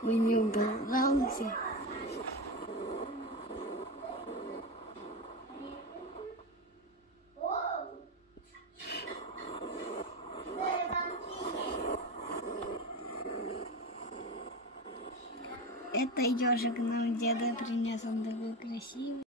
Вы не угадался. Это ежик нам деда принес, он такой красивый.